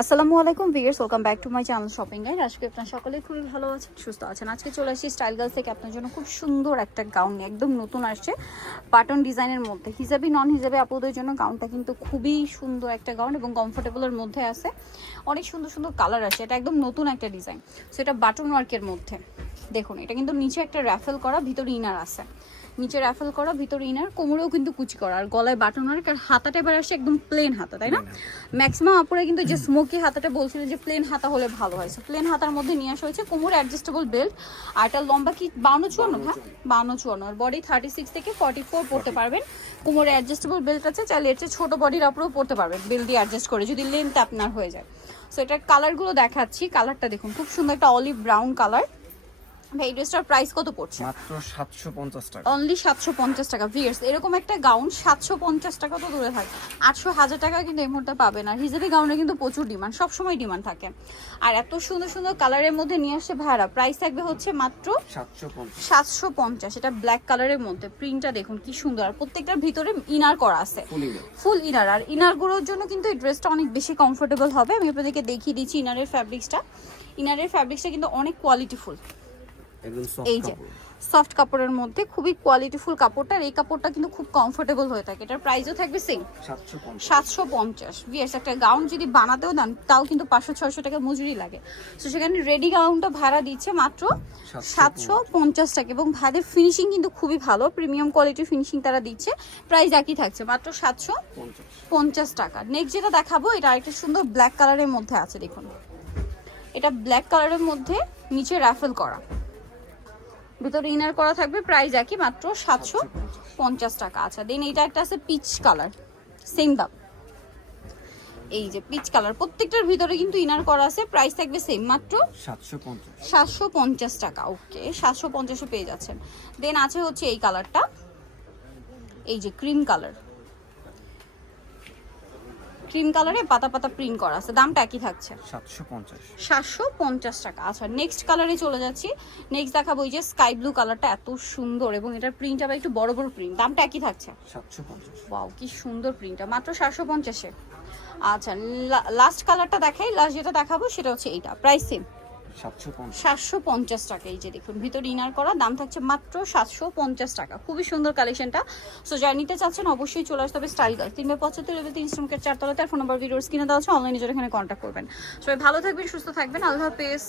আসসালামু আলাইকুম viewers, welcome back to my channel shopping guide. আজকে আপনারা সকলেই খুবই ভালো আছেন, সুস্থ আছেন। আজকে চলে আসছি স্টাইল গার্লস থেকে আপনার জন্য খুব সুন্দর একটা গাউন নিয়ে, একদম নতুন আসছে বাটন ডিজাইনের মধ্যে। হিজাবি নন হিজাবি আপুদের জন্য গাউনটা কিন্তু খুবই সুন্দর একটা গাউন এবং কমফোর্টেবলের মধ্যে আছে। অনেক সুন্দর সুন্দর কালার আছে, এটা একদম নতুন একটা ডিজাইন। সো এটা বাটন ওয়ার্কের মধ্যে দেখুন, এটা কিন্তু নিচে একটা র্যাফেল করা, ভিতরে ইনার আছে। নিচে র্যাফেল করা, ভিতরে ইনার, কোমরেও কিন্তু কুচি করা, আর গলায় বাটন ওয়ার্ক। আর হাতাটা এবার আসছে একদম প্লেন হাতা, তাই না? ম্যাক্সিমাম আপুরা কিন্তু যে স্মোকি হাতাটা বলছিলেন যে প্লেন হাতা হলে ভালো হয়, প্লেন হাতার মধ্যে নিয়ে আসা হয়েছে। কোমরে অ্যাডজাস্টেবল বেল্ট, আর এটা লম্বা কি 52-54? হ্যাঁ 52-54। আর বডি 36 থেকে 44 পড়তে পারবেন। কোমরে অ্যাডজাস্টেবল বেল্ট আছে, চাইলে এর চেয়ে ছোট বডির আপুরাও পড়তে পারবেন বেল্ট দিয়ে অ্যাডজাস্ট করে, যদি লেন্থ আপনার হয়ে যায়। সো এটার কালারগুলো দেখাচ্ছি। কালারটা দেখুন, খুব সুন্দর একটা অলিভ ব্রাউন কালার। ভাই এই ড্রেসটার প্রাইস কত পড়ছে? মাত্র 750 টাকা। অনলি 750 টাকা। ভিউয়ার্স, এরকম একটা গাউন 750 টাকা তো দূরে থাকে, 800-1000 টাকা কিন্তু এই মুহূর্তে পাবেন। আর হিজাবি গাউনের কিন্তু প্রচুর ডিমান্ড, সবসময় ডিমান্ড থাকে। আর এত সুন্দর সুন্দর কালারের মধ্যে নিয়ে আসছে ভাইরা। প্রাইস থাকবে হচ্ছে মাত্র 750। এটা ব্ল্যাক কালারের মধ্যে, প্রিন্টটা দেখুন কি সুন্দর। আর প্রত্যেকটার ভিতরে ইনার করা আছে, ফুল ইনার। আর ইনারগুলোর জন্য কিন্তু এই ড্রেসটা অনেক বেশি কমফোর্টেবল হবে। আমি আপনাদেরকে দেখিয়ে দিচ্ছি ইনারের ফ্যাব্রিক্সটা। ইনারের ফ্যাব্রিক্সটা কিন্তু অনেক কোয়ালিটিফুল। এই যে সফট কাপড়ের মধ্যে খুবই কোয়ালিটিফুল কাপড়টা। আর এই কাপড়টা কিন্তু খুব কমফোর্টেবল হয়ে থাকে। এটার প্রাইসও থাকবে সেম 750। ভিএস একটা গাউন যদি বানাতেও দেন তাও কিন্তু 500-600 টাকা মজুরি লাগে। তো সেখানে রেডি গাউনটা ভাড়া দিচ্ছে মাত্র 750 টাকা। এবং ভাইদের ফিনিশিং কিন্তু খুবই ভালো, প্রিমিয়াম কোয়ালিটির ফিনিশিং তারা দিচ্ছে। প্রাইস একই থাকছে মাত্র 750 টাকা। নেক্সট যেটা দেখাবো, এটা আরেকটা সুন্দর ব্ল্যাক কালারের মধ্যে আছে। দেখুন, এটা ব্ল্যাক কালারের মধ্যে নিচে রাফেল করা, ভিতরে ইনার করা থাকবে। প্রাইস একই মাত্র 750 টাকা। আচ্ছা দেন এটা একটা আছে পিচ কালার, সেম দাম। এই যে পিচ কালার, প্রত্যেকটার ভিতরে কিন্তু ইনার করা আছে। প্রাইস থাকবে সেম মাত্র 750 টাকা। ওকে, 750-এ পেয়ে যাচ্ছেন। দেন আছে হচ্ছে এই কালারটা, এই যে ক্রিম কালার, ক্রিম কালারে পাতা পাতা প্রিন্ট করা আছে। দামটা একই থাকছে 750 টাকা। আচ্ছা নেক্সট কালারে চলে যাচ্ছি। নেক্সট দেখাবো এই যে স্কাই ব্লু কালারটা, এত সুন্দর এবং এটার প্রিন্ট আবার একটু বড় বড় প্রিন্ট। দামটা একই থাকছে 750। ওয়াও কি সুন্দর প্রিন্টটা, মাত্র 750-এ। আচ্ছা লাস্ট কালারটা দেখাই, লাস্ট যেটা দেখাবো সেটা হচ্ছে এইটা। প্রাইস সেম 750 টাকা। এই যে দেখুন, ভিতরে ইনার করা, দাম থাকছে মাত্র 750 টাকা। খুবই সুন্দর কালেকশনটা। সো যারা নিতে চাচ্ছেন অবশ্যই চলে আসতে হবে স্টাইল গার্লস, 375 লেভেল 3 স্ট্রমকের 4 তলাতে। আর ফোন নাম্বার ভিডিওর স্ক্রিনে দেওয়া আছে, অনলাইনে জন্য এখানে কন্ট্যাক্ট করবেন। সবাই ভালো থাকবেন, সুস্থ থাকবেন, আল্লাহ হাফেজ।